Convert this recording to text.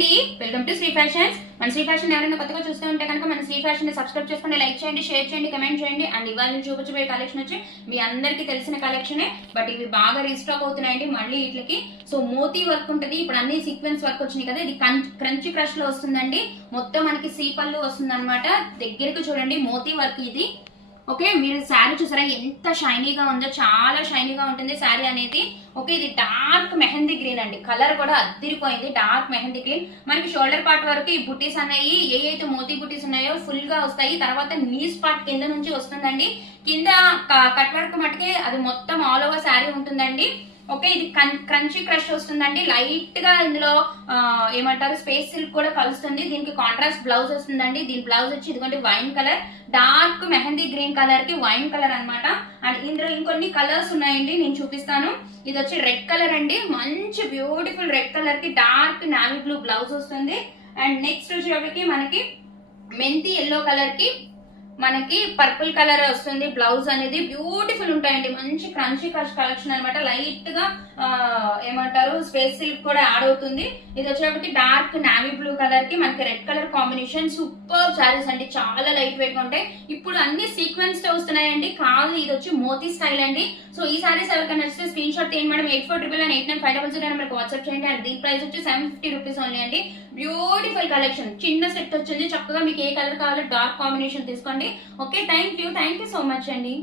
అండి, welcome to Shri fashions. మన Shri fashion ఎవరైనా కొత్తగా చూస్తూ ఉంటే కనుక మన శ్రీ ఫ్యాషన్ ని సబ్స్క్రైబ్ చేసుకోండి, లైక్ చేయండి, షేర్ చేయండి, కమెంట్ చేయండి. అండ్ ఇవాళ నేను చూపించబోయే కలెక్షన్ వచ్చి మీ అందరికీ తెలిసిన కలెక్షనే, బట్ ఇవి బాగా రీస్టాక్ అవుతున్నాయండి మళ్ళీ వీటికి. సో మోతీ వర్క్ ఉంటుంది, ఇప్పుడు అన్ని సీక్వెన్స్ వర్క్ వచ్చినాయి కదా. ఇది క్రంచీ క్రష్ లో వస్తుందండి, మొత్తం మనకి సీపల్లు వస్తుంది అనమాట. దగ్గరికి చూడండి మోతీ వర్క్ ఇది. ఓకే, మీరు శారీ చూసారా ఎంత షైనీగా ఉందో, చాలా షైనీగా ఉంటుంది శారీ అనేది. ఓకే, ఇది డార్క్ మెహందీ గ్రీన్ అండి, కలర్ కూడా అద్దిరిపోయింది. డార్క్ మెహందీ గ్రీన్ మనకి షోల్డర్ పార్ట్ వరకు ఈ బుటీస్ అనేవి ఏవైతే మోతీ బుటీస్ ఉన్నాయో ఫుల్ గా వస్తాయి. తర్వాత నీస్ పార్ట్ కింద నుంచి వస్తుందండి, కింద కట్ వర్క్ మటుకే అది మొత్తం ఆల్ ఓవర్ శారీ ఉంటుందండి. ఓకే, ఇది క్రంచీ క్రష్ వస్తుందండి. లైట్ గా ఇందులో ఏమంటారు స్పేస్ సిల్క్ కూడా కలుస్తుంది. దీనికి కాంట్రాస్ట్ బ్లౌజ్ వస్తుందండి. దీని బ్లౌజ్ వచ్చి ఇదిగోండి wine colour, dark mehndi green colour కి వైన్ కలర్ అనమాట. అండ్ ఇందులో ఇంకొన్ని కలర్స్ ఉన్నాయండి, నేను చూపిస్తాను. ఇది వచ్చి రెడ్ కలర్ అండి, మంచి బ్యూటిఫుల్ రెడ్ కలర్ కి డార్క్ నావీ బ్లూ బ్లౌజ్ వస్తుంది. అండ్ నెక్స్ట్ వచ్చేటప్పటికి మనకి మెంతి ఎల్లో కలర్ కి మనకి పర్పుల్ కలర్ వస్తుంది. బ్లౌజ్ అనేది బ్యూటిఫుల్ ఉంటాయండి, మంచి క్రంచీ క్రష్ కలెక్షన్ అనమాట. లైట్ గా ఏమంటారు స్పేస్ సిల్క్ కూడా యాడ్ అవుతుంది. ఇది వచ్చేటప్పటికి డార్క్ నావీ బ్లూ కలర్ కి మనకి red colour combination. Super saris అండి, చాలా లైట్ వెయిట్ గా ఉంటాయి. ఇప్పుడు అన్ని సీక్వెన్స్ తో వస్తున్నాయండి, కాదు ఇది వచ్చి మోతీ స్టైల్ అండి. సో ఈ సారీస్ ఎవరికైనా నచ్చితే స్క్రీన్ షాట్ తీయండి మేడం. 8499899500 నెంబర్కి వాట్సాప్ చేయండి. అండ్ దీని ప్రైస్ వచ్చి 750 రూపీస్ ఓన్లీ అండి. బ్యూటిఫుల్ కలెక్షన్, చిన్న సెట్ వచ్చింది. చక్కగా మీకు ఏ కలర్ కావాలో డార్క్ కాంబినేషన్ తీసుకోండి. Okay, thank you so much అండి.